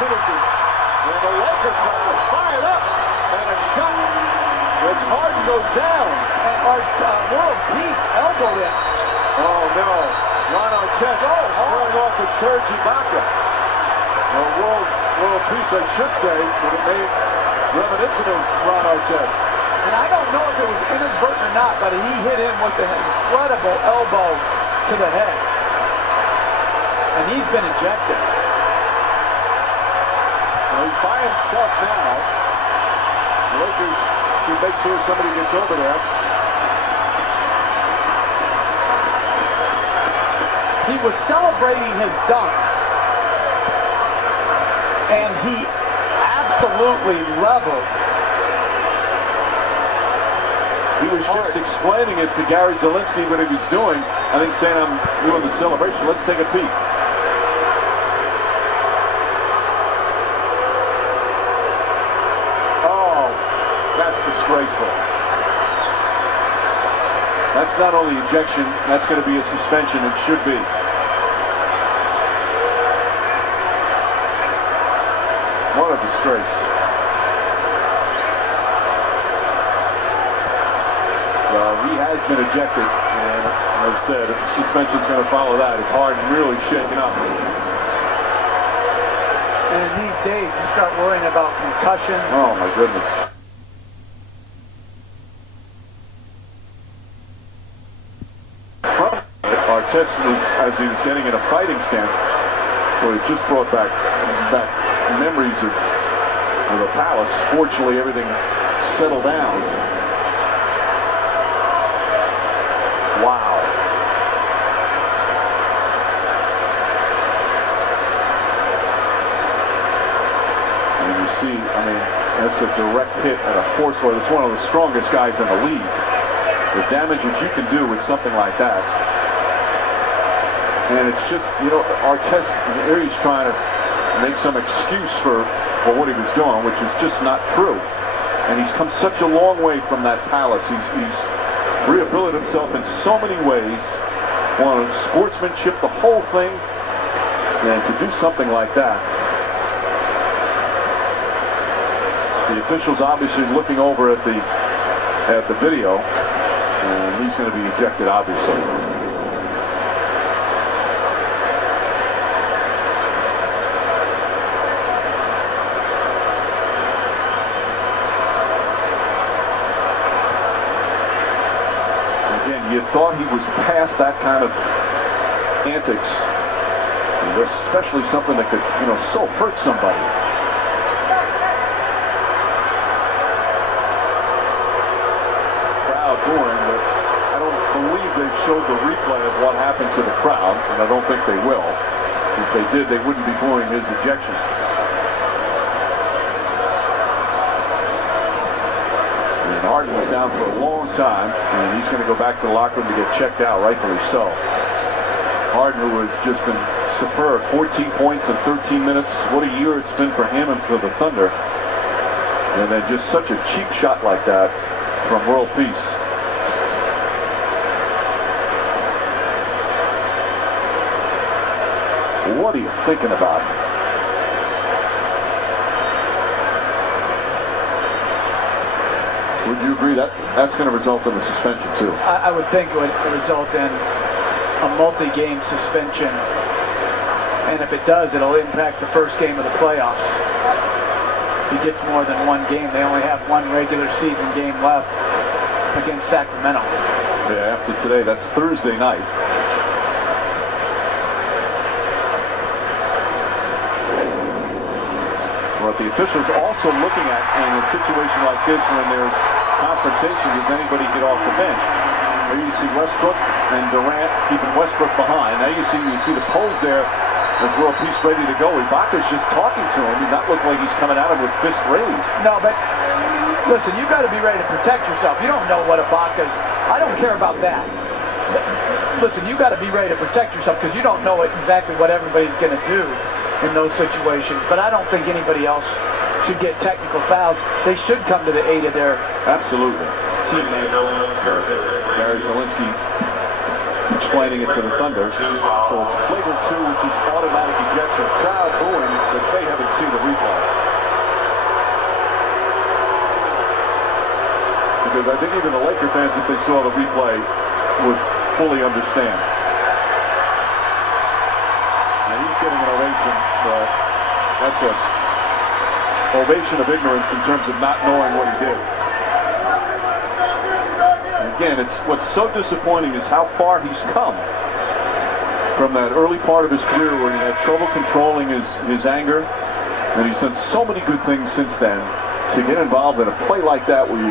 finishes. And the Lakers are fired up. And a shot. Which Harden goes down. And World Peace elbowed him. Oh no. Ron Artest squaring off with Serge Ibaka. World Peace, I should say, but it made reminiscent of Ron Artest. And I don't know if it was inadvertent or not, but he hit him with an incredible elbow to the head. And he's been ejected. Well, he's by himself now. The Lakers should make sure somebody gets over there. He was celebrating his dunk. And he absolutely leveled. He was just explaining it to Gary Zielinski what he was doing. I think saying, I'm doing the celebration. Let's take a peek. Oh, that's disgraceful. That's not only ejection, that's going to be a suspension. It should be. What a disgrace. He has been ejected, and as I said, if the suspension's going to follow that, it's hard and really shaken up. And in these days, you start worrying about concussions. Oh, my goodness. Artest was, as he was getting in a fighting stance, well, it just brought back memories of the Palace. Fortunately, everything settled down. Wow. And you see, I mean, that's a direct hit at a force where it's one of the strongest guys in the league. The damage that you can do with something like that. And it's just, you know, Artest, here he's trying to make some excuse for what he was doing, which is just not true. And he's come such a long way from that Palace. He's rehabilitated himself in so many ways, on sportsmanship, the whole thing, and to do something like that. The officials obviously looking over at the video, and he's going to be ejected, obviously. You thought he was past that kind of antics, especially something that could, you know, so hurt somebody. Crowd roaring, but I don't believe they showed the replay of what happened to the crowd, and I don't think they will. If they did, they wouldn't be booing his ejection. Harden was down for a long time, and he's going to go back to the locker room to get checked out, rightfully so. Harden, who has just been superb, 14 points in 13 minutes. What a year it's been for him and for the Thunder. And then just such a cheap shot like that from World Peace. What are you thinking about? Would you agree that that's going to result in a suspension too? I would think it would result in a multi-game suspension, and if it does, it'll impact the first game of the playoffs. If he gets more than one game, they only have one regular season game left against Sacramento. Yeah, after today, that's Thursday night. What the officials also looking at in a situation like this, when there's confrontation, does anybody get off the bench? There you see Westbrook and Durant keeping Westbrook behind. Now you see the pose there as World Peace ready to go. Ibaka's just talking to him. He not look like he's coming at him with fist raised. No, but listen, you got to be ready to protect yourself. You don't know what Ibaka's. I don't care about that. Listen, you got to be ready to protect yourself because you don't know exactly what everybody's going to do in those situations. But I don't think anybody else should get technical fouls. They should come to the aid of their absolutely teammate. Gary Zielinski explaining it to the Thunder. So it's flagrant 2, which is automatic ejection. Crowd booing, but they haven't seen because I think even the Laker fans, if they saw the replay, would fully understand. And he's getting an ovation. That's an ovation of ignorance in terms of not knowing what he did. And again, what's so disappointing is how far he's come from that early part of his career where he had trouble controlling his anger. And he's done so many good things since then. To get involved in a play like that where you